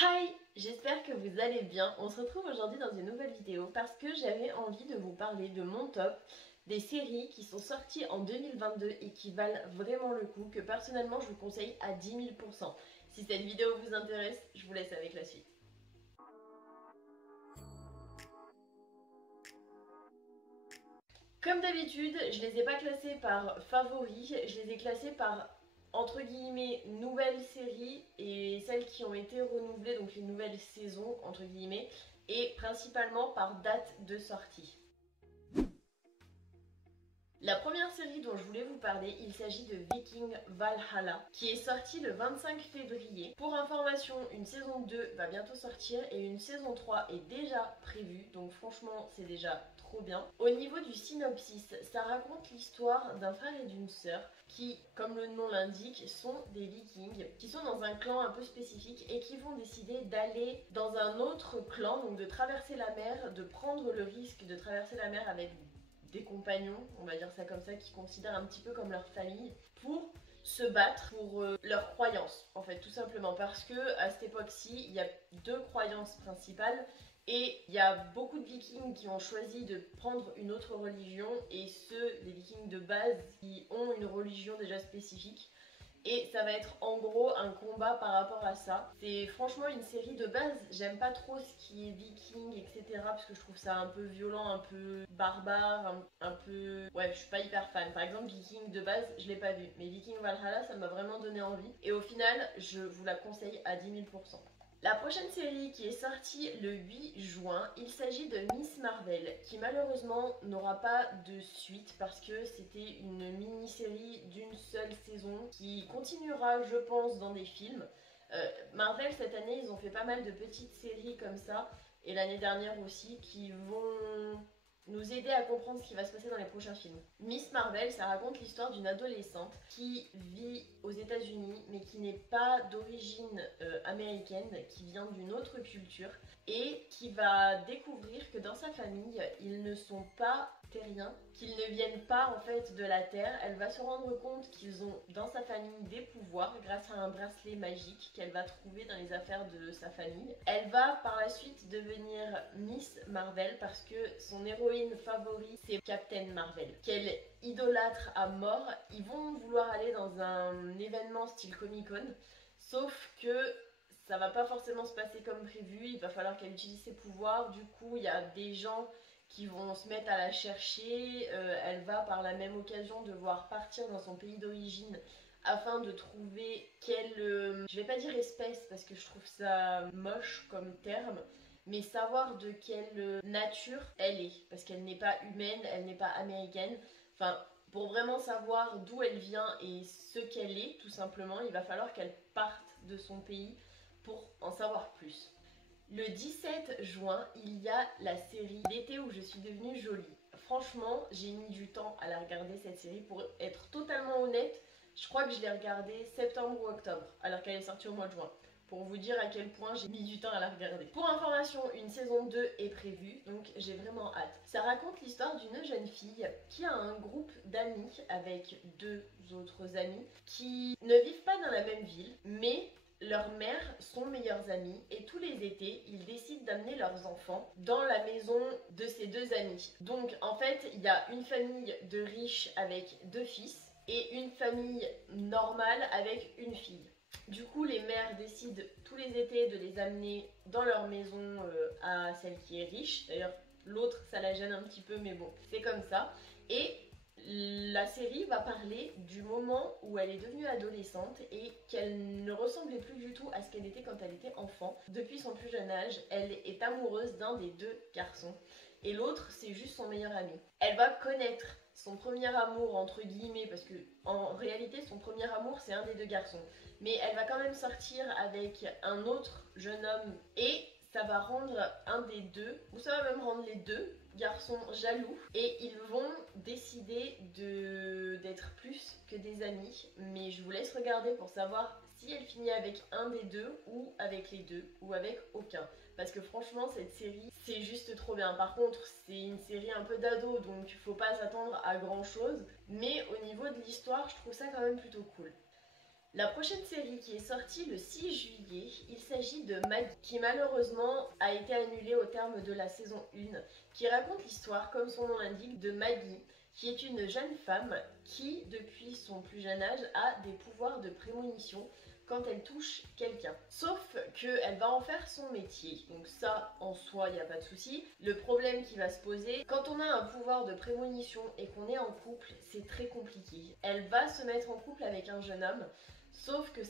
Hi, j'espère que vous allez bien. On se retrouve aujourd'hui dans une nouvelle vidéo parce que j'avais envie de vous parler de mon top des séries qui sont sorties en 2022 et qui valent vraiment le coup, que personnellement je vous conseille à 10 000%. Si cette vidéo vous intéresse, je vous laisse avec la suite. Comme d'habitude, je les ai pas classés par favoris, je les ai classés par entre guillemets nouvelles séries et celles qui ont été renouvelées, donc les nouvelles saisons entre guillemets, et principalement par date de sortie. La première série dont je voulais vous parler, il s'agit de Viking Valhalla, qui est sortie le 25 février. Pour information, une saison 2 va bientôt sortir et une saison 3 est déjà prévue, donc franchement c'est déjà trop bien. Au niveau du synopsis, ça raconte l'histoire d'un frère et d'une sœur qui, comme le nom l'indique, sont des vikings, qui sont dans un clan un peu spécifique et qui vont décider d'aller dans un autre clan, donc de traverser la mer, de prendre le risque de traverser la mer avec des compagnons, on va dire ça comme ça, qui considèrent un petit peu comme leur famille, pour se battre pour leurs croyances, en fait, tout simplement. Parce que à cette époque-ci, il y a deux croyances principales. Et il y a beaucoup de vikings qui ont choisi de prendre une autre religion et ceux, les vikings de base, qui ont une religion déjà spécifique. Et ça va être en gros un combat par rapport à ça. C'est franchement une série de base. J'aime pas trop ce qui est viking, etc. Parce que je trouve ça un peu violent, un peu barbare, un peu... Ouais, je suis pas hyper fan. Par exemple, Viking de base, je l'ai pas vu. Mais Viking Valhalla, ça m'a vraiment donné envie. Et au final, je vous la conseille à 10 000%. La prochaine série qui est sortie le 8 juin, il s'agit de Miss Marvel, qui malheureusement n'aura pas de suite parce que c'était une mini-série d'une seule saison qui continuera, je pense, dans des films. Marvel, cette année, ils ont fait pas mal de petites séries comme ça, et l'année dernière aussi, qui vont nous aider à comprendre ce qui va se passer dans les prochains films. Miss Marvel, ça raconte l'histoire d'une adolescente qui vit aux États-Unis mais qui n'est pas d'origine américaine, qui vient d'une autre culture et qui va découvrir que dans sa famille, ils ne sont pas terriens, qu'ils ne viennent pas en fait de la Terre. Elle va se rendre compte qu'ils ont dans sa famille des pouvoirs grâce à un bracelet magique qu'elle va trouver dans les affaires de sa famille. Elle va par la suite devenir Miss Marvel parce que son héroïne favorite c'est Captain Marvel, qu'elle idolâtre à mort. Ils vont vouloir aller dans un événement style Comic-Con, sauf que ça va pas forcément se passer comme prévu, il va falloir qu'elle utilise ses pouvoirs. Du coup, il y a des gens qui vont se mettre à la chercher. Elle va par la même occasion devoir partir dans son pays d'origine afin de trouver quelle, je vais pas dire espèce parce que je trouve ça moche comme terme, mais savoir de quelle nature elle est, parce qu'elle n'est pas humaine, elle n'est pas américaine. Enfin, pour vraiment savoir d'où elle vient et ce qu'elle est, tout simplement, il va falloir qu'elle parte de son pays pour en savoir plus. Le 17 juin, il y a la série L'été où je suis devenue jolie. Franchement, j'ai mis du temps à la regarder cette série. Pour être totalement honnête, je crois que je l'ai regardée septembre ou octobre, alors qu'elle est sortie au mois de juin. Pour vous dire à quel point j'ai mis du temps à la regarder. Pour information, une saison 2 est prévue, donc j'ai vraiment hâte. Ça raconte l'histoire d'une jeune fille qui a un groupe d'amis avec deux autres amis qui ne vivent pas dans la même ville, mais leurs mères sont meilleures amies et tous les étés, ils décident d'amener leurs enfants dans la maison de ces deux amis. Donc en fait, il y a une famille de riches avec deux fils et une famille normale avec une fille. Du coup, les mères décident tous les étés de les amener dans leur maison à celle qui est riche. D'ailleurs, l'autre, ça la gêne un petit peu, mais bon, c'est comme ça. Et la série va parler du moment où elle est devenue adolescente et qu'elle ne ressemblait plus du tout à ce qu'elle était quand elle était enfant. Depuis son plus jeune âge, elle est amoureuse d'un des deux garçons et l'autre c'est juste son meilleur ami. Elle va connaître son premier amour entre guillemets parce que en réalité son premier amour c'est un des deux garçons, mais elle va quand même sortir avec un autre jeune homme et ça va rendre un des deux, ou ça va même rendre les deux garçons jaloux, et ils vont décider d'être plus que des amis. Mais je vous laisse regarder pour savoir si elle finit avec un des deux, ou avec les deux, ou avec aucun. Parce que franchement, cette série, c'est juste trop bien. Par contre, c'est une série un peu d'ado, donc faut pas s'attendre à grand chose. Mais au niveau de l'histoire, je trouve ça quand même plutôt cool. La prochaine série qui est sortie le 6 juillet, il s'agit de Maggie, qui malheureusement a été annulée au terme de la saison 1, qui raconte l'histoire, comme son nom l'indique, de Maggie, qui est une jeune femme qui, depuis son plus jeune âge, a des pouvoirs de prémonition quand elle touche quelqu'un. Sauf qu'elle va en faire son métier, donc ça en soi il n'y a pas de souci. Le problème qui va se poser, quand on a un pouvoir de prémonition et qu'on est en couple, c'est très compliqué. Elle va se mettre en couple avec un jeune homme, sauf que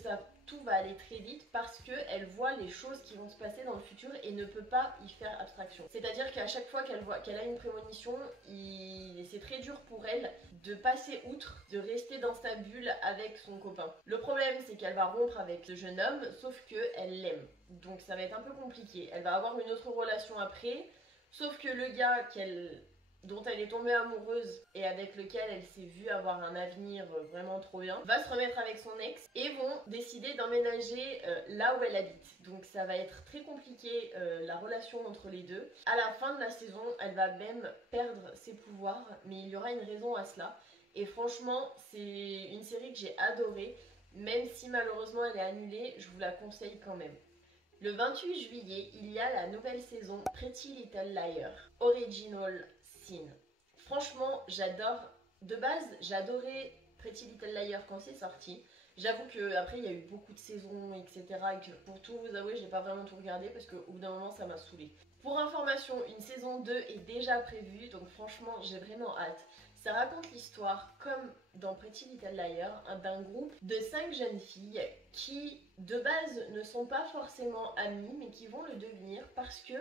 tout va aller très vite parce qu'elle voit les choses qui vont se passer dans le futur et ne peut pas y faire abstraction. C'est-à-dire qu'à chaque fois qu'elle a une prémonition, c'est très dur pour elle de passer outre, de rester dans sa bulle avec son copain. Le problème, c'est qu'elle va rompre avec ce jeune homme, sauf qu'elle l'aime. Donc ça va être un peu compliqué. Elle va avoir une autre relation après, sauf que le gars dont elle est tombée amoureuse et avec lequel elle s'est vue avoir un avenir vraiment trop bien, va se remettre avec son ex et vont décider d'emménager là où elle habite. Donc ça va être très compliqué la relation entre les deux. À la fin de la saison, elle va même perdre ses pouvoirs, mais il y aura une raison à cela. Et franchement, c'est une série que j'ai adorée, même si malheureusement elle est annulée, je vous la conseille quand même. Le 28 juillet, il y a la nouvelle saison Pretty Little Liars, Original Sin. Franchement, j'adore. De base, j'adorais Pretty Little Liars quand c'est sorti. J'avoue qu'après, il y a eu beaucoup de saisons, etc. Et que pour tout vous avouer, j'ai pas vraiment tout regardé parce qu'au bout d'un moment, ça m'a saoulée. Pour information, une saison 2 est déjà prévue, donc franchement, j'ai vraiment hâte. Ça raconte l'histoire, comme dans Pretty Little Liars, d'un groupe de 5 jeunes filles qui, de base, ne sont pas forcément amies, mais qui vont le devenir parce que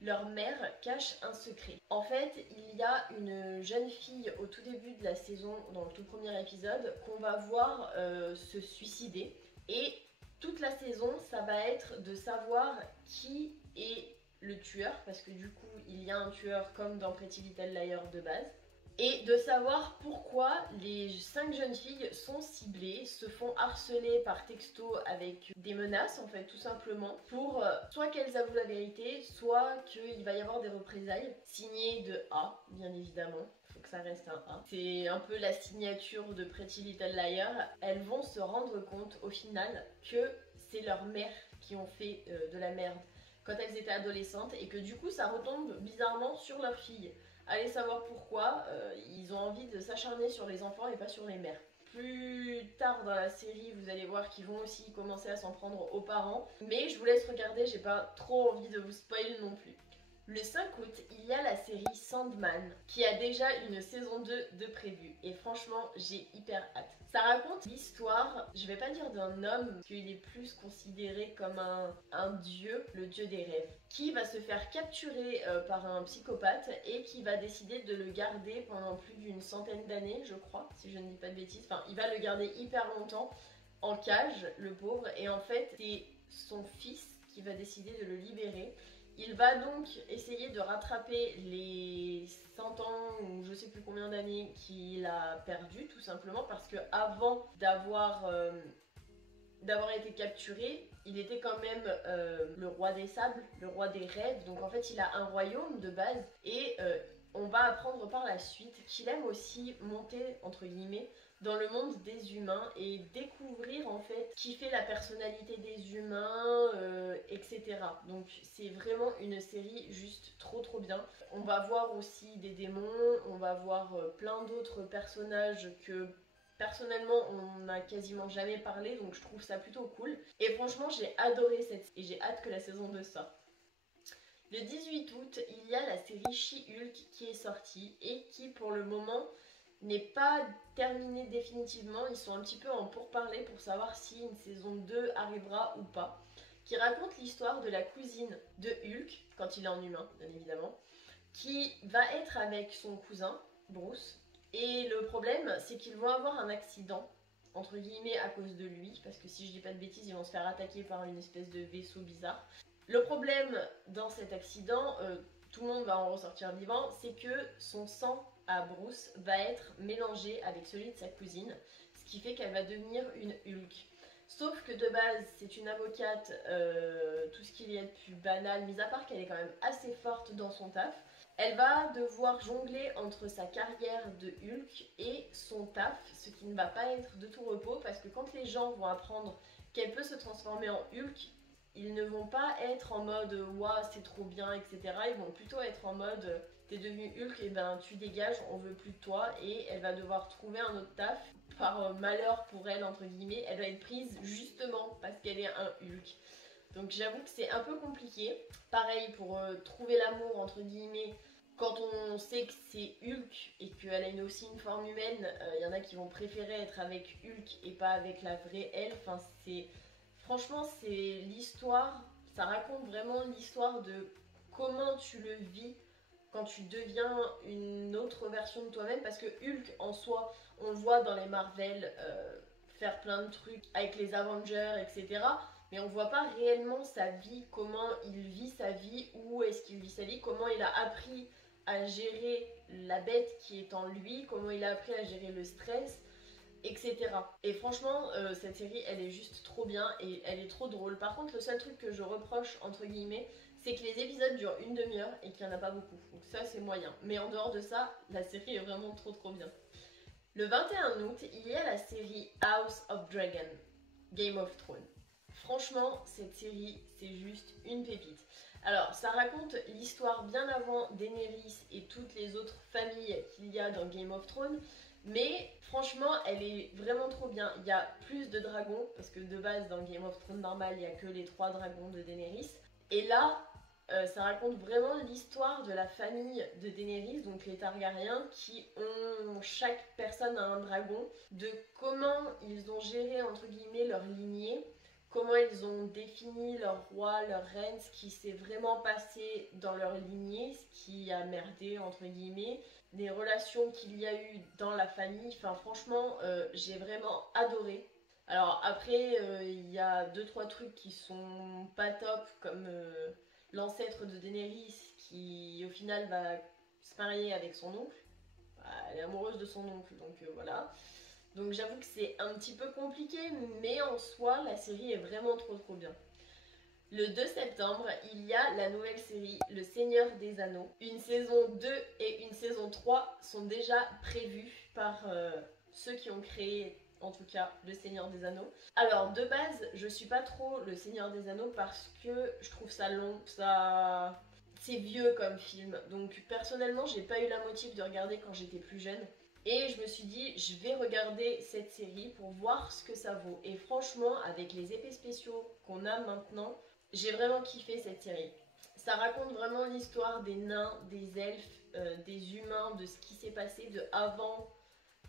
leur mère cache un secret. En fait, il y a une jeune fille au tout début de la saison, dans le tout premier épisode, qu'on va voir se suicider. Et toute la saison, ça va être de savoir qui est le tueur, parce que du coup, il y a un tueur comme dans Pretty Little Liars de base. Et de savoir pourquoi les 5 jeunes filles sont ciblées, se font harceler par texto avec des menaces en fait tout simplement pour soit qu'elles avouent la vérité, soit qu'il va y avoir des représailles signées de A bien évidemment. Faut que ça reste un A. C'est un peu la signature de Pretty Little Liars. Elles vont se rendre compte au final que c'est leur mère qui ont fait de la merde quand elles étaient adolescentes et que du coup ça retombe bizarrement sur leurs filles. Allez savoir pourquoi, ils ont envie de s'acharner sur les enfants et pas sur les mères. Plus tard dans la série, vous allez voir qu'ils vont aussi commencer à s'en prendre aux parents. Mais je vous laisse regarder, j'ai pas trop envie de vous spoiler non plus. Le 5 août, il y a la série Sandman qui a déjà une saison 2 de prévue et franchement j'ai hyper hâte. Ça raconte l'histoire, je vais pas dire d'un homme parce qu'il est plus considéré comme un dieu, le dieu des rêves, qui va se faire capturer par un psychopathe et qui va décider de le garder pendant plus d'une centaine d'années je crois, si je ne dis pas de bêtises. Enfin il va le garder hyper longtemps en cage, le pauvre, et en fait c'est son fils qui va décider de le libérer. Il va donc essayer de rattraper les 100 ans ou je sais plus combien d'années qu'il a perdu tout simplement parce que avant d'avoir été capturé, il était quand même le roi des sables, le roi des rêves. Donc en fait il a un royaume de base et on va apprendre par la suite qu'il aime aussi monter entre guillemets dans le monde des humains et découvrir en fait qui fait la personnalité des humains, etc. Donc c'est vraiment une série juste trop bien. On va voir aussi des démons, on va voir plein d'autres personnages que personnellement on n'a quasiment jamais parlé, donc je trouve ça plutôt cool. Et franchement j'ai adoré et j'ai hâte que la saison 2 sorte. Le 18 août, il y a la série She-Hulk qui est sortie et qui pour le moment n'est pas terminée définitivement. Ils sont un petit peu en pourparlers pour savoir si une saison 2 arrivera ou pas. Qui raconte l'histoire de la cousine de Hulk, quand il est en humain bien évidemment, qui va être avec son cousin Bruce. Et le problème c'est qu'ils vont avoir un accident entre guillemets à cause de lui, parce que si je dis pas de bêtises ils vont se faire attaquer par une espèce de vaisseau bizarre. Le problème dans cet accident, tout le monde va en ressortir vivant, c'est que son sang à Bruce va être mélangé avec celui de sa cousine, ce qui fait qu'elle va devenir une Hulk. Sauf que de base, c'est une avocate tout ce qu'il y a de plus banal, mis à part qu'elle est quand même assez forte dans son taf. Elle va devoir jongler entre sa carrière de Hulk et son taf, ce qui ne va pas être de tout repos parce que quand les gens vont apprendre qu'elle peut se transformer en Hulk, ils ne vont pas être en mode waouh c'est trop bien, etc. Ils vont plutôt être en mode t'es devenu Hulk, et ben tu dégages, on veut plus de toi, et elle va devoir trouver un autre taf. Par malheur pour elle, entre guillemets, elle va être prise justement parce qu'elle est un Hulk. Donc j'avoue que c'est un peu compliqué. Pareil pour trouver l'amour, entre guillemets, quand on sait que c'est Hulk et qu'elle a aussi une forme humaine, y en a qui vont préférer être avec Hulk et pas avec la vraie elle. Enfin, franchement, c'est l'histoire, ça raconte vraiment l'histoire de comment tu le vis quand tu deviens une autre version de toi-même. Parce que Hulk, en soi, on le voit dans les Marvel faire plein de trucs avec les Avengers, etc. Mais on voit pas réellement sa vie, comment il vit sa vie, où est-ce qu'il vit sa vie, comment il a appris à gérer la bête qui est en lui, comment il a appris à gérer le stress, etc. Et franchement, cette série, elle est juste trop bien et elle est trop drôle. Par contre, le seul truc que je reproche, entre guillemets, c'est que les épisodes durent une demi-heure et qu'il n'y en a pas beaucoup. Donc ça, c'est moyen. Mais en dehors de ça, la série est vraiment trop bien. Le 21 août, il y a la série House of Dragon, Game of Thrones. Franchement, cette série, c'est juste une pépite. Alors, ça raconte l'histoire bien avant Daenerys et toutes les autres familles qu'il y a dans Game of Thrones. Mais franchement, elle est vraiment trop bien. Il y a plus de dragons, parce que de base, dans Game of Thrones normal, il n'y a que les 3 dragons de Daenerys. Et là, ça raconte vraiment l'histoire de la famille de Daenerys, donc les Targaryens, qui ont chaque personne a un dragon, de comment ils ont géré, entre guillemets, leur lignée, comment ils ont défini leur roi, leur reine, ce qui s'est vraiment passé dans leur lignée, ce qui a merdé, entre guillemets, les relations qu'il y a eu dans la famille. Enfin, franchement, j'ai vraiment adoré. Alors après, il y a 2-3 trucs qui sont pas top, comme l'ancêtre de Daenerys qui au final va se marier avec son oncle. Elle est amoureuse de son oncle, donc voilà. Donc j'avoue que c'est un petit peu compliqué, mais en soi, la série est vraiment trop bien. Le 2 septembre, il y a la nouvelle série Le Seigneur des Anneaux. Une saison 2 et une saison 3 sont déjà prévues par ceux qui ont créé, en tout cas, Le Seigneur des Anneaux. Alors, de base, je suis pas trop Le Seigneur des Anneaux parce que je trouve ça long, c'est vieux comme film. Donc, personnellement, j'ai pas eu la motive de regarder quand j'étais plus jeune. Et je me suis dit, je vais regarder cette série pour voir ce que ça vaut. Et franchement, avec les effets spéciaux qu'on a maintenant, j'ai vraiment kiffé cette série. Ça raconte vraiment l'histoire des nains, des elfes, des humains, de ce qui s'est passé de avant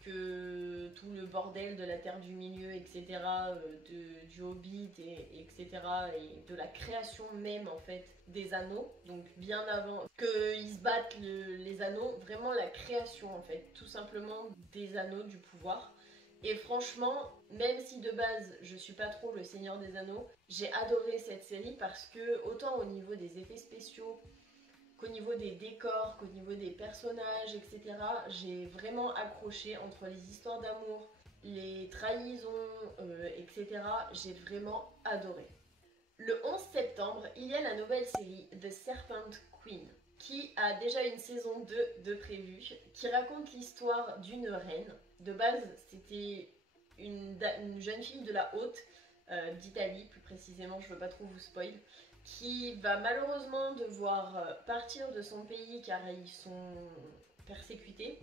que tout le bordel de la Terre du Milieu, etc., du Hobbit, etc., et de la création même, en fait, des anneaux, donc bien avant qu'ils se battent les anneaux, vraiment la création, en fait, tout simplement des anneaux du pouvoir. Et franchement, même si de base je suis pas trop le Seigneur des Anneaux, j'ai adoré cette série parce que autant au niveau des effets spéciaux qu'au niveau des décors, qu'au niveau des personnages, etc., j'ai vraiment accroché entre les histoires d'amour, les trahisons, etc. J'ai vraiment adoré. Le 11 septembre, il y a la nouvelle série The Serpent Queen, qui a déjà une saison 2 de prévue, qui raconte l'histoire d'une reine. De base, c'était une jeune fille de la haute, d'Italie plus précisément, je veux pas trop vous spoil, qui va malheureusement devoir partir de son pays car ils sont persécutés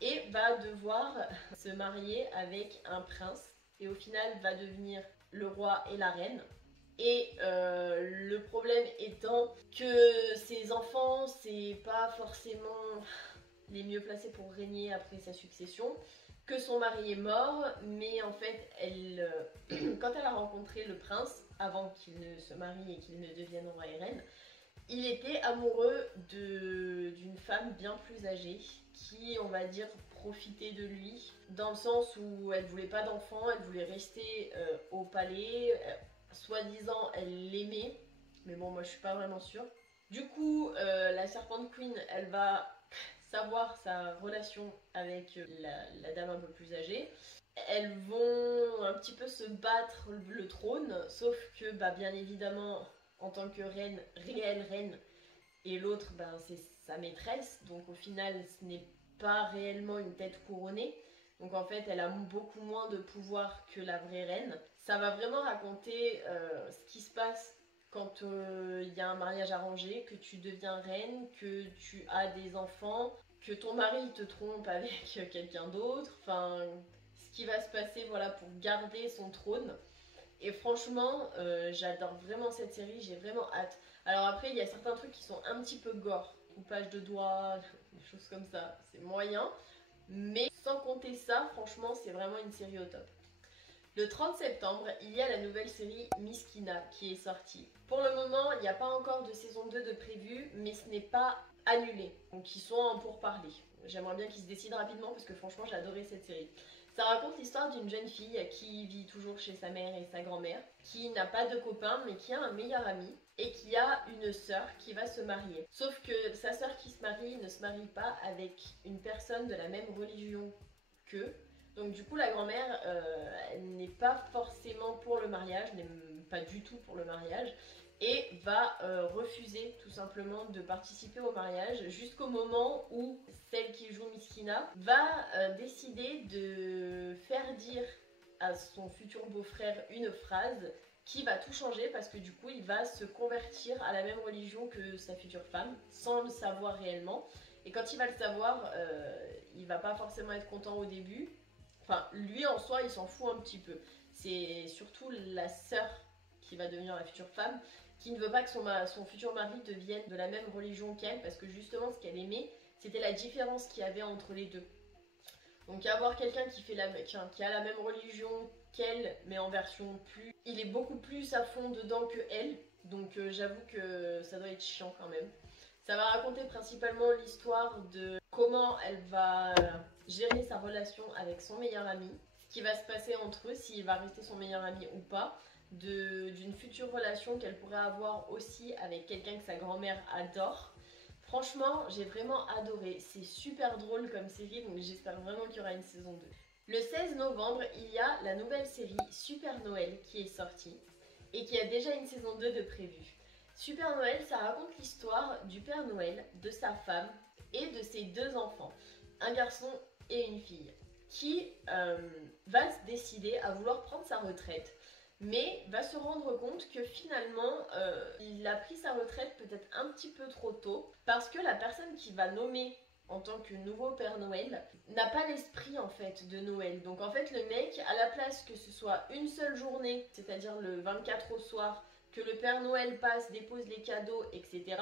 et va devoir se marier avec un prince et au final va devenir le roi et la reine. Et le problème étant que ses enfants, c'est pas forcément les mieux placés pour régner après sa succession, que son mari est mort, mais en fait, quand elle a rencontré le prince, avant qu'il ne se marie et qu'il ne devienne roi et reine, il était amoureux d'une femme bien plus âgée qui, on va dire, profitait de lui, dans le sens où elle voulait pas d'enfant, elle voulait rester au palais, soi-disant elle l'aimait, mais bon, moi je suis pas vraiment sûre. Du coup, la Serpent Queen, elle va savoir sa relation avec la dame un peu plus âgée. Elles vont un petit peu se battre le trône, sauf que, bah, bien évidemment, en tant que reine, réelle reine, et l'autre, ben, c'est sa maîtresse. Donc au final, ce n'est pas réellement une tête couronnée. Donc en fait, elle a beaucoup moins de pouvoir que la vraie reine. Ça va vraiment raconter ce qui se passe quand il y a un mariage arrangé, que tu deviens reine, que tu as des enfants, que ton mari te trompe avec quelqu'un d'autre. Enfin, ce qui va se passer, voilà, pour garder son trône. Et franchement, j'adore vraiment cette série, j'ai vraiment hâte. Alors après, il y a certains trucs qui sont un petit peu gore, coupage de doigts, des choses comme ça, c'est moyen. Mais sans compter ça, franchement, c'est vraiment une série au top. Le 30 septembre, il y a la nouvelle série Miskina qui est sortie. Pour le moment, il n'y a pas encore de saison 2 de prévu, mais ce n'est pas annulé. Donc ils sont en pourparlers. J'aimerais bien qu'ils se décident rapidement parce que franchement, j'ai adoré cette série. Ça raconte l'histoire d'une jeune fille qui vit toujours chez sa mère et sa grand-mère, qui n'a pas de copain mais qui a un meilleur ami et qui a une sœur qui va se marier. Sauf que sa sœur qui se marie ne se marie pas avec une personne de la même religion qu'eux. Donc du coup la grand-mère elle n'est pas forcément pour le mariage, n'est pas du tout pour le mariage et va refuser tout simplement de participer au mariage jusqu'au moment où celle qui joue Miskina va décider de faire dire à son futur beau-frère une phrase qui va tout changer parce que du coup il va se convertir à la même religion que sa future femme sans le savoir réellement. Et quand il va le savoir, il va pas forcément être content au début. Enfin, lui en soi, il s'en fout un petit peu. C'est surtout la sœur qui va devenir la future femme qui ne veut pas que son futur mari devienne de la même religion qu'elle parce que justement, ce qu'elle aimait, c'était la différence qu'il y avait entre les deux. Donc avoir quelqu'un qui a la même religion qu'elle, mais en version plus... Il est beaucoup plus à fond dedans que elle, donc j'avoue que ça doit être chiant quand même. Ça va raconter principalement l'histoire de comment elle va gérer sa relation avec son meilleur ami, ce qui va se passer entre eux, s'il va rester son meilleur ami ou pas, d'une future relation qu'elle pourrait avoir aussi avec quelqu'un que sa grand-mère adore. Franchement, j'ai vraiment adoré. C'est super drôle comme série, donc j'espère vraiment qu'il y aura une saison 2. Le 16 novembre, il y a la nouvelle série Super Noël qui est sortie et qui a déjà une saison 2 de prévue. Super Noël, ça raconte l'histoire du Père Noël, de sa femme et de ses deux enfants, un garçon et une fille, qui va se décider à vouloir prendre sa retraite, mais va se rendre compte que finalement, il a pris sa retraite peut-être un petit peu trop tôt, parce que la personne qui va nommer en tant que nouveau Père Noël n'a pas l'esprit en fait de Noël. Donc en fait le mec, à la place que ce soit une seule journée, c'est-à-dire le 24 au soir, que le Père Noël passe, dépose les cadeaux, etc.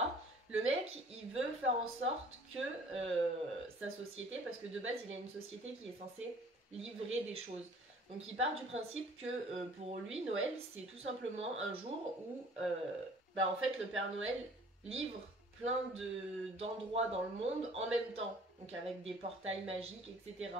Le mec, il veut faire en sorte que sa société, parce que de base, il a une société qui est censée livrer des choses. Donc il part du principe que pour lui, Noël, c'est tout simplement un jour où en fait, le Père Noël livre plein d'endroits dans le monde en même temps, donc avec des portails magiques, etc.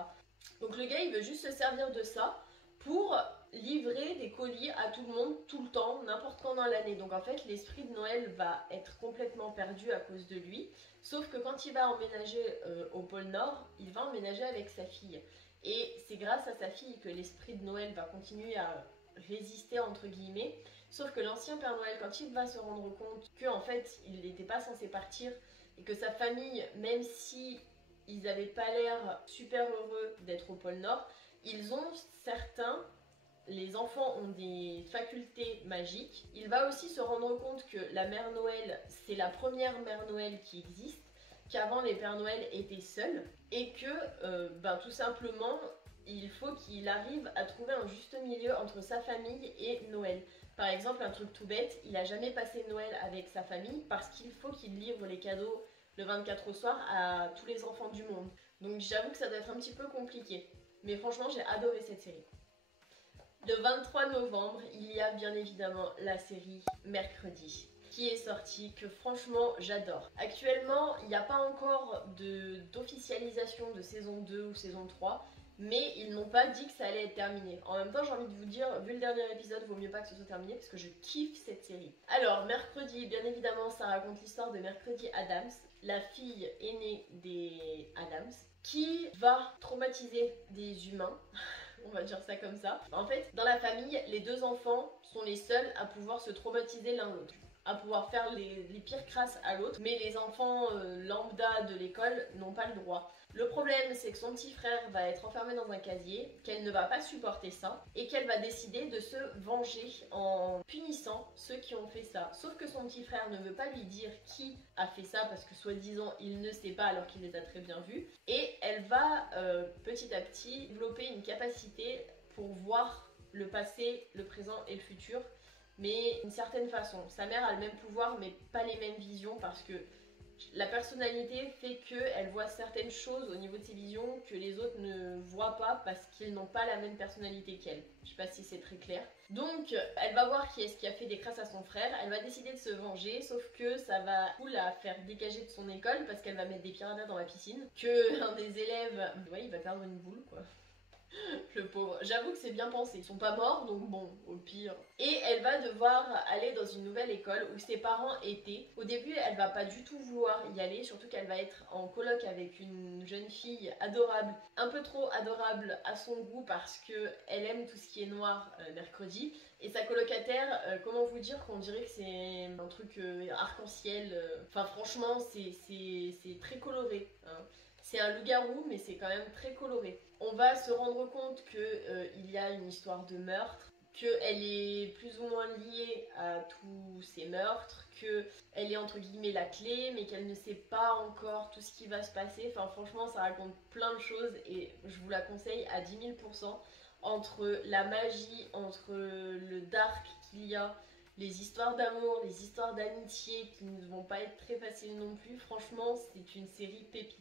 Donc le gars, il veut juste se servir de ça pour livrer des colis à tout le monde, tout le temps, n'importe quand dans l'année. Donc en fait, l'esprit de Noël va être complètement perdu à cause de lui. Sauf que quand il va emménager au pôle Nord, il va emménager avec sa fille. Et c'est grâce à sa fille que l'esprit de Noël va continuer à résister, entre guillemets. Sauf que l'ancien Père Noël, quand il va se rendre compte qu'en fait, il n'était pas censé partir et que sa famille, même si ils n'avaient pas l'air super heureux d'être au pôle Nord, ils ont certains, les enfants ont des facultés magiques. Il va aussi se rendre compte que la Mère Noël, c'est la première Mère Noël qui existe, qu'avant les Pères Noël étaient seuls, et que tout simplement, il faut qu'il arrive à trouver un juste milieu entre sa famille et Noël. Par exemple, un truc tout bête, il a jamais passé Noël avec sa famille parce qu'il faut qu'il livre les cadeaux le 24 au soir à tous les enfants du monde. Donc j'avoue que ça doit être un petit peu compliqué. Mais franchement, j'ai adoré cette série. Le 23 novembre, il y a bien évidemment la série Mercredi qui est sortie, que franchement j'adore. Actuellement, il n'y a pas encore d'officialisation de saison 2 ou saison 3, mais ils n'ont pas dit que ça allait être terminé. En même temps, j'ai envie de vous dire, vu le dernier épisode, vaut mieux pas que ce soit terminé parce que je kiffe cette série. Alors, Mercredi, bien évidemment, ça raconte l'histoire de Mercredi Adams, la fille aînée des Adams, qui va traumatiser des humains. On va dire ça comme ça. En fait, dans la famille, les deux enfants sont les seuls à pouvoir se traumatiser l'un l'autre. à pouvoir faire les pires crasses à l'autre, mais les enfants lambda de l'école n'ont pas le droit. Le problème, c'est que son petit frère va être enfermé dans un casier, qu'elle ne va pas supporter ça, et qu'elle va décider de se venger en punissant ceux qui ont fait ça. Sauf que son petit frère ne veut pas lui dire qui a fait ça, parce que soi-disant, il ne sait pas alors qu'il les a très bien vus. Et elle va petit à petit développer une capacité pour voir le passé, le présent et le futur, mais d'une certaine façon. Sa mère a le même pouvoir, mais pas les mêmes visions, parce que la personnalité fait qu'elle voit certaines choses au niveau de ses visions que les autres ne voient pas parce qu'ils n'ont pas la même personnalité qu'elle. Je sais pas si c'est très clair. Donc elle va voir qui est-ce qui a fait des crasses à son frère, elle va décider de se venger, sauf que ça va la faire dégager de son école parce qu'elle va mettre des piranhas dans la piscine, que un des élèves, ouais, il va perdre une boule quoi. Le pauvre. J'avoue que c'est bien pensé. Ils sont pas morts, donc bon, au pire. Et elle va devoir aller dans une nouvelle école où ses parents étaient. Au début, elle va pas du tout vouloir y aller, surtout qu'elle va être en coloc avec une jeune fille adorable, un peu trop adorable à son goût parce que elle aime tout ce qui est noir mercredi. Et sa colocataire, comment vous dire qu'on dirait que c'est un truc arc-en-ciel. Enfin, franchement, c'est très coloré. Hein. C'est un loup-garou, mais c'est quand même très coloré. On va se rendre compte qu'il y a une histoire de meurtre, qu'elle est plus ou moins liée à tous ces meurtres, qu'elle est entre guillemets la clé, mais qu'elle ne sait pas encore tout ce qui va se passer. Enfin, franchement, ça raconte plein de choses et je vous la conseille à 10 000%. Entre la magie, entre le dark qu'il y a, les histoires d'amour, les histoires d'amitié qui ne vont pas être très faciles non plus, franchement, c'est une série pépite.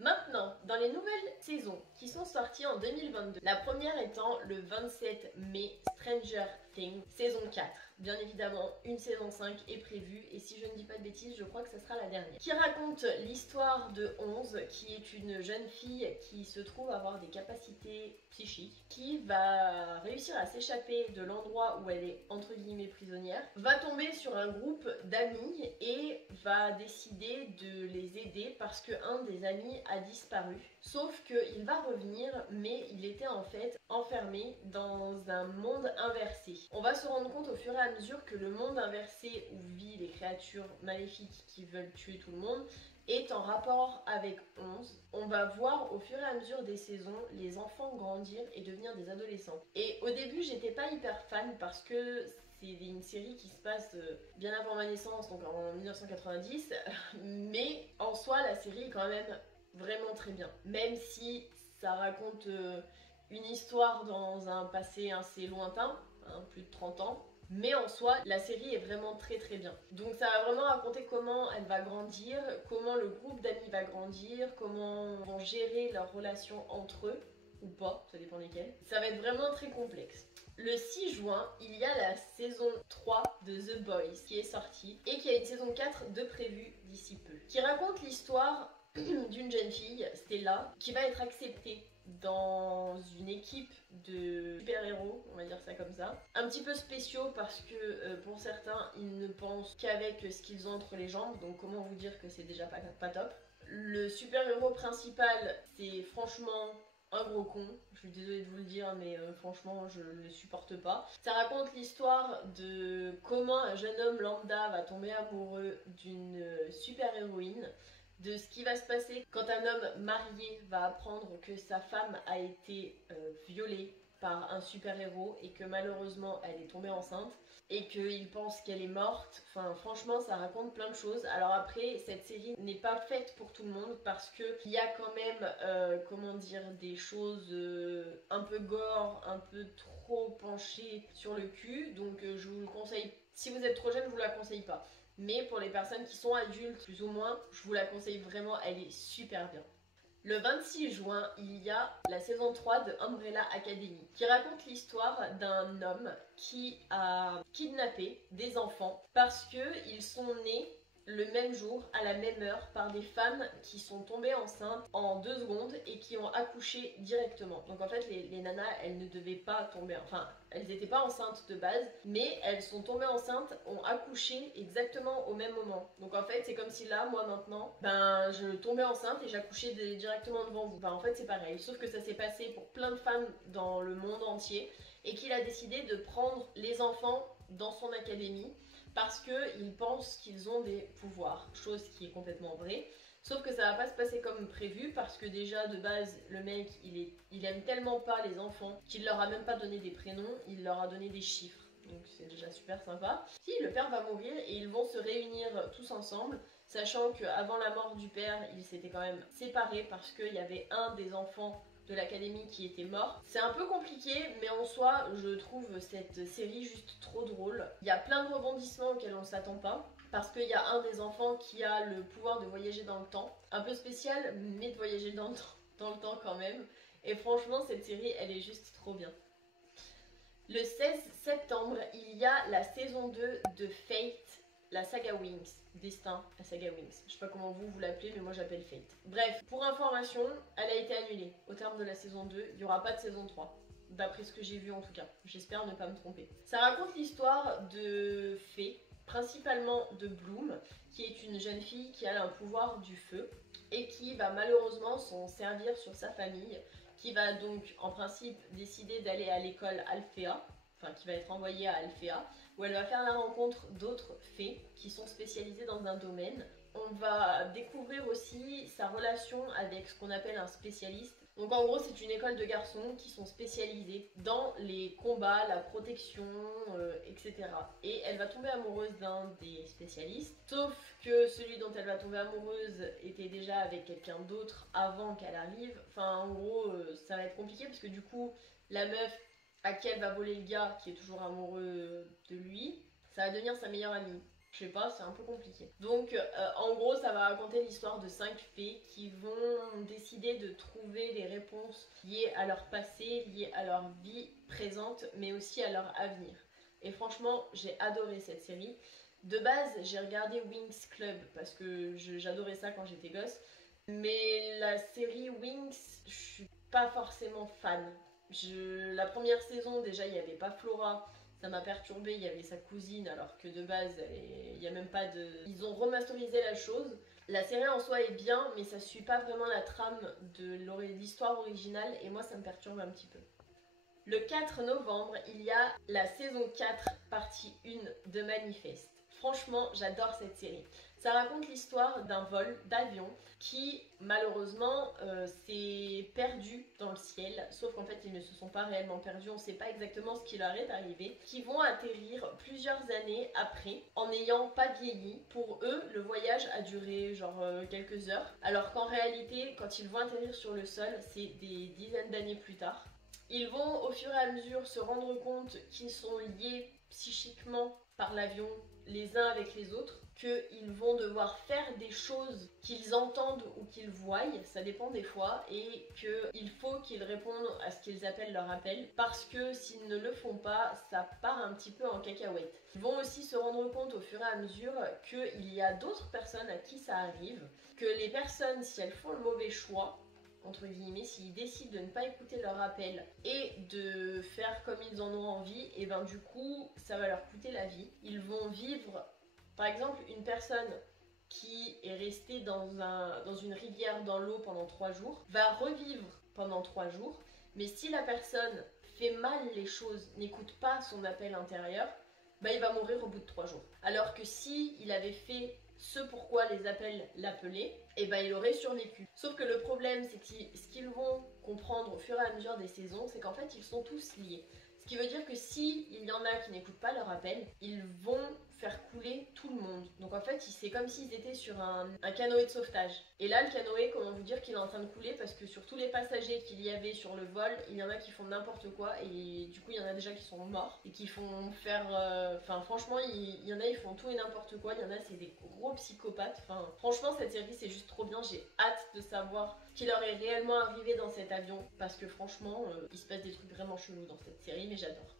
Maintenant, dans les nouvelles saisons qui sont sorties en 2022, la première étant le 27 mai, Stranger Things, saison 4. Bien évidemment, une saison 5 est prévue et si je ne dis pas de bêtises, je crois que ce sera la dernière. Qui raconte l'histoire de 11, qui est une jeune fille qui se trouve avoir des capacités psychiques, qui va réussir à s'échapper de l'endroit où elle est entre guillemets prisonnière, va tomber sur un groupe d'amis et va décider de les aider parce qu'un des amis a disparu. Sauf qu'il va revenir, mais il était en fait enfermé dans un monde inversé. On va se rendre compte au fur et à mesure que le monde inversé où vivent les créatures maléfiques qui veulent tuer tout le monde est en rapport avec 11. On va voir au fur et à mesure des saisons les enfants grandir et devenir des adolescents. Et au début, j'étais pas hyper fan parce que c'est une série qui se passe bien avant ma naissance, donc en 1990, mais en soi, la série est quand même vraiment très bien. Même si ça raconte une histoire dans un passé assez lointain, hein, plus de 30 ans, mais en soi, la série est vraiment très très bien. Donc ça va vraiment raconter comment elle va grandir, comment le groupe d'amis va grandir, comment vont gérer leurs relations entre eux, ou pas, ça dépend desquels. Ça va être vraiment très complexe. Le 6 juin, il y a la saison 3 de The Boys qui est sortie et qui a une saison 4 de prévue d'ici peu. Qui raconte l'histoire d'une jeune fille, Stella, qui va être acceptée dans une équipe de super-héros, on va dire ça comme ça. Un petit peu spéciaux parce que pour certains, ils ne pensent qu'avec ce qu'ils ont entre les jambes, donc comment vous dire que c'est déjà pas top. Le super-héros principal, c'est franchement un gros con, je suis désolée de vous le dire, mais franchement je le supporte pas. Ça raconte l'histoire de comment un jeune homme lambda va tomber amoureux d'une super-héroïne, de ce qui va se passer quand un homme marié va apprendre que sa femme a été violée par un super-héros et que malheureusement elle est tombée enceinte et qu'il pense qu'elle est morte. Enfin franchement ça raconte plein de choses. Alors après cette série n'est pas faite pour tout le monde parce qu'il y a quand même comment dire des choses un peu gore, un peu trop penchées sur le cul, donc je vous le conseille. Si vous êtes trop jeune, je vous la conseille pas. Mais pour les personnes qui sont adultes, plus ou moins, je vous la conseille vraiment, elle est super bien. Le 26 juin, il y a la saison 3 de Umbrella Academy qui raconte l'histoire d'un homme qui a kidnappé des enfants parce qu'ils sont nés le même jour, à la même heure, par des femmes qui sont tombées enceintes en 2 secondes et qui ont accouché directement. Donc en fait, les nanas, elles ne devaient pas tomber, enfin, elles n'étaient pas enceintes de base, mais elles sont tombées enceintes, ont accouché exactement au même moment. Donc en fait, c'est comme si là, moi maintenant, ben, je tombais enceinte et j'accouchais directement devant vous. Ben en fait, c'est pareil, sauf que ça s'est passé pour plein de femmes dans le monde entier et qu'il a décidé de prendre les enfants dans son académie parce qu'ils pensent qu'ils ont des pouvoirs, chose qui est complètement vraie. Sauf que ça va pas se passer comme prévu parce que déjà de base le mec il aime tellement pas les enfants qu'il leur a même pas donné des prénoms, il leur a donné des chiffres. Donc c'est déjà super sympa. Si le père va mourir et ils vont se réunir tous ensemble, sachant qu'avant la mort du père, ils s'étaient quand même séparés parce qu'il y avait un des enfants de l'académie qui était mort. C'est un peu compliqué, mais en soi, je trouve cette série juste trop drôle. Il y a plein de rebondissements auxquels on ne s'attend pas. Parce qu'il y a un des enfants qui a le pouvoir de voyager dans le temps. Un peu spécial, mais de voyager dans le temps quand même. Et franchement, cette série, elle est juste trop bien. Le 16 septembre, il y a la saison 2 de Fate, la saga Wings. Destin, la saga Wings. Je sais pas comment vous l'appelez, mais moi j'appelle Fate. Bref, pour information, elle a été annulée. Au terme de la saison 2, il n'y aura pas de saison 3. D'après ce que j'ai vu en tout cas. J'espère ne pas me tromper. Ça raconte l'histoire de fées, principalement de Bloom, qui est une jeune fille qui a un pouvoir du feu et qui va malheureusement s'en servir sur sa famille, qui va donc en principe décider d'aller à l'école Alphéa, enfin qui va être envoyée à Alphéa, où elle va faire la rencontre d'autres fées qui sont spécialisées dans un domaine. On va découvrir aussi sa relation avec ce qu'on appelle un spécialiste. Donc en gros c'est une école de garçons qui sont spécialisés dans les combats, la protection, etc. Et elle va tomber amoureuse d'un des spécialistes, sauf que celui dont elle va tomber amoureuse était déjà avec quelqu'un d'autre avant qu'elle arrive. Enfin en gros ça va être compliqué parce que du coup la meuf à qui elle va voler le gars qui est toujours amoureux de lui, ça va devenir sa meilleure amie. Je sais pas, c'est un peu compliqué. Donc en gros ça va raconter l'histoire de 5 fées qui vont décider de trouver des réponses liées à leur passé, liées à leur vie présente, mais aussi à leur avenir. Et franchement j'ai adoré cette série. De base j'ai regardé Wings Club parce que j'adorais ça quand j'étais gosse. Mais la série Wings, je suis pas forcément fan. La première saison déjà il n'y avait pas Flora. Ça m'a perturbée, il y avait sa cousine alors que de base il n'y a même pas de... Ils ont remasterisé la chose. La série en soi est bien mais ça suit pas vraiment la trame de l'histoire originale et moi ça me perturbe un petit peu. Le 4 novembre, il y a la saison 4, partie 1 de Manifest. Franchement, j'adore cette série. Ça raconte l'histoire d'un vol d'avion qui, malheureusement, s'est perdu dans le ciel. Sauf qu'en fait, ils ne se sont pas réellement perdus. On ne sait pas exactement ce qui leur est arrivé. Qui vont atterrir plusieurs années après, en n'ayant pas vieilli. Pour eux, le voyage a duré genre quelques heures. Alors qu'en réalité, quand ils vont atterrir sur le sol, c'est des dizaines d'années plus tard. Ils vont au fur et à mesure se rendre compte qu'ils sont liés psychiquement par l'avion les uns avec les autres, qu'ils vont devoir faire des choses qu'ils entendent ou qu'ils voient, ça dépend des fois, et qu'il faut qu'ils répondent à ce qu'ils appellent leur appel, parce que s'ils ne le font pas, ça part un petit peu en cacahuète. Ils vont aussi se rendre compte au fur et à mesure qu'il y a d'autres personnes à qui ça arrive, que les personnes, si elles font le mauvais choix, entre guillemets, s'ils décident de ne pas écouter leur appel et de faire comme ils en ont envie, et ben du coup ça va leur coûter la vie. Ils vont vivre, par exemple, une personne qui est restée dans une rivière dans l'eau pendant 3 jours va revivre pendant 3 jours, mais si la personne fait mal les choses, n'écoute pas son appel intérieur, bah il va mourir au bout de 3 jours. Alors que si il avait fait ce pourquoi les appels l'appelaient, et ben il aurait survécu. Sauf que le problème, c'est que ce qu'ils vont comprendre au fur et à mesure des saisons, c'est qu'en fait ils sont tous liés. Ce qui veut dire que si il y en a qui n'écoutent pas leur appel, ils vont faire couler tout le monde. Donc en fait, c'est comme s'ils étaient sur un canoë de sauvetage. Et là, le canoë, comment vous dire qu'il est en train de couler parce que sur tous les passagers qu'il y avait sur le vol, il y en a qui font n'importe quoi et du coup, il y en a déjà qui sont morts et qui font faire... Enfin, franchement, il y en a, ils font tout et n'importe quoi. Il y en a, c'est des gros psychopathes. Enfin, franchement, cette série, c'est juste trop bien. J'ai hâte de savoir ce qui leur est réellement arrivé dans cet avion parce que franchement, il se passe des trucs vraiment chelous dans cette série, mais j'adore.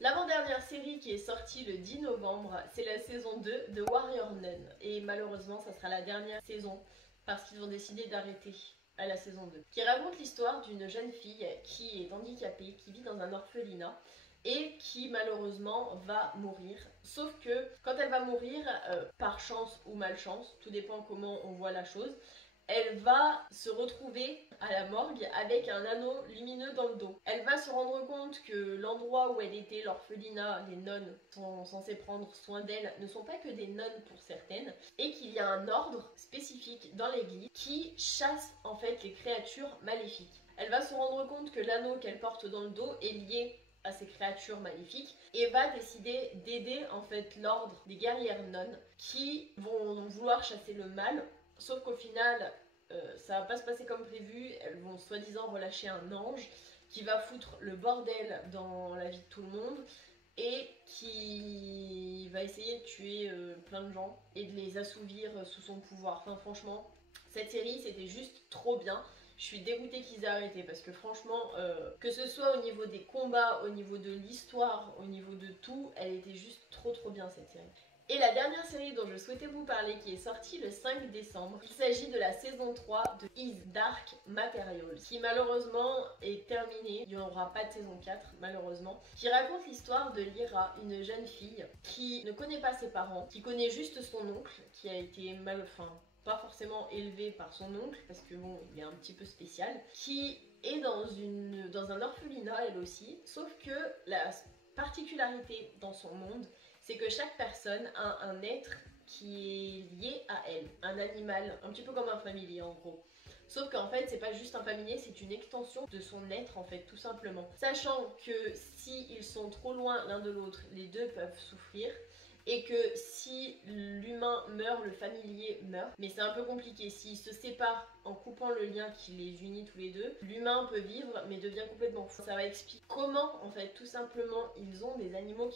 L'avant-dernière série qui est sortie le 10 novembre, c'est la saison 2 de Warrior Nun. Et malheureusement, ça sera la dernière saison parce qu'ils ont décidé d'arrêter à la saison 2. Qui raconte l'histoire d'une jeune fille qui est handicapée, qui vit dans un orphelinat et qui malheureusement va mourir. Sauf que quand elle va mourir, par chance ou malchance, tout dépend comment on voit la chose, elle va se retrouver à la morgue avec un anneau lumineux dans le dos. Elle va se rendre compte que l'endroit où elle était, l'orphelinat, les nonnes sont censées prendre soin d'elle, ne sont pas que des nonnes pour certaines, et qu'il y a un ordre spécifique dans l'église qui chasse en fait les créatures maléfiques. Elle va se rendre compte que l'anneau qu'elle porte dans le dos est lié à ces créatures maléfiques et va décider d'aider en fait l'ordre des guerrières nonnes qui vont vouloir chasser le mal, sauf qu'au final ça va pas se passer comme prévu. Elles vont soi-disant relâcher un ange qui va foutre le bordel dans la vie de tout le monde et qui va essayer de tuer plein de gens et de les assouvir sous son pouvoir. Enfin franchement, cette série c'était juste trop bien. Je suis dégoûtée qu'ils aient arrêté parce que franchement, que ce soit au niveau des combats, au niveau de l'histoire, au niveau de tout, elle était juste trop bien cette série. Et la dernière série dont je souhaitais vous parler qui est sortie le 5 décembre, il s'agit de la saison 3 de Is Dark Materials, qui malheureusement est terminée, il n'y aura pas de saison 4 malheureusement, qui raconte l'histoire de Lyra, une jeune fille qui ne connaît pas ses parents, qui connaît juste son oncle, qui a été pas forcément élevé par son oncle, parce que bon, il est un petit peu spécial, qui est dans un orphelinat elle aussi, sauf que la particularité dans son monde, c'est que chaque personne a un être qui est lié à elle, un animal, un petit peu comme un familier en gros. Sauf qu'en fait, c'est pas juste un familier, c'est une extension de son être en fait, tout simplement. Sachant que si ils sont trop loin l'un de l'autre, les deux peuvent souffrir. Et que si l'humain meurt, le familier meurt. Mais c'est un peu compliqué. S'ils se séparent en coupant le lien qui les unit tous les deux, l'humain peut vivre mais devient complètement fou. Ça va expliquer comment, en fait, tout simplement, ils ont des animaux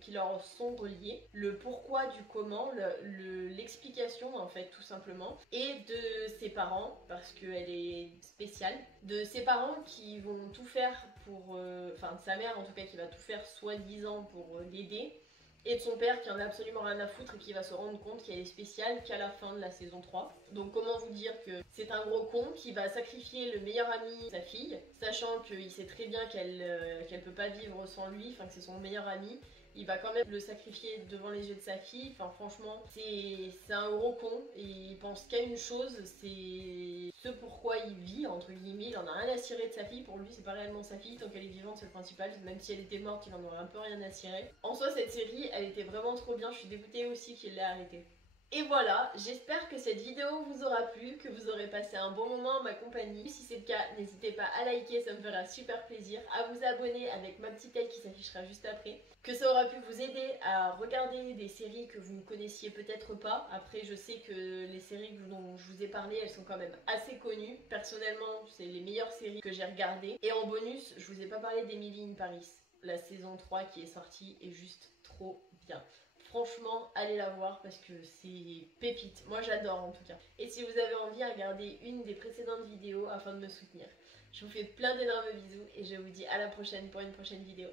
qui leur sont reliés. Le pourquoi du comment, l'explication, en fait, tout simplement. Et de ses parents, parce qu'elle est spéciale. De ses parents qui vont tout faire pour... Enfin, de sa mère, en tout cas, qui va tout faire soi-disant pour l'aider. Et de son père qui en a absolument rien à foutre et qui va se rendre compte qu'elle est spéciale qu'à la fin de la saison 3. Donc comment vous dire que c'est un gros con qui va sacrifier le meilleur ami de sa fille, sachant qu'il sait très bien qu'elle peut pas vivre sans lui, enfin que c'est son meilleur ami. Il va quand même le sacrifier devant les yeux de sa fille. Enfin franchement, c'est un gros con et il pense qu'à une chose, c'est ce pourquoi il vit, entre guillemets. Il en a rien à cirer de sa fille. Pour lui, c'est pas réellement sa fille. Tant qu'elle est vivante, c'est le principal. Même si elle était morte, il en aurait un peu rien à cirer. En soi, cette série, elle était vraiment trop bien. Je suis dégoûtée aussi qu'il l'ait arrêtée. Et voilà, j'espère que cette vidéo vous aura plu, que vous aurez passé un bon moment en ma compagnie. Si c'est le cas, n'hésitez pas à liker, ça me fera super plaisir, à vous abonner avec ma petite aile qui s'affichera juste après. Que ça aura pu vous aider à regarder des séries que vous ne connaissiez peut-être pas. Après, je sais que les séries dont je vous ai parlé, elles sont quand même assez connues. Personnellement, c'est les meilleures séries que j'ai regardées. Et en bonus, je vous ai pas parlé d'Emily in Paris. La saison 3 qui est sortie est juste trop bien. Franchement, allez la voir parce que c'est pépite. Moi, j'adore en tout cas. Et si vous avez envie, regardez une des précédentes vidéos afin de me soutenir. Je vous fais plein d'énormes bisous et je vous dis à la prochaine pour une prochaine vidéo.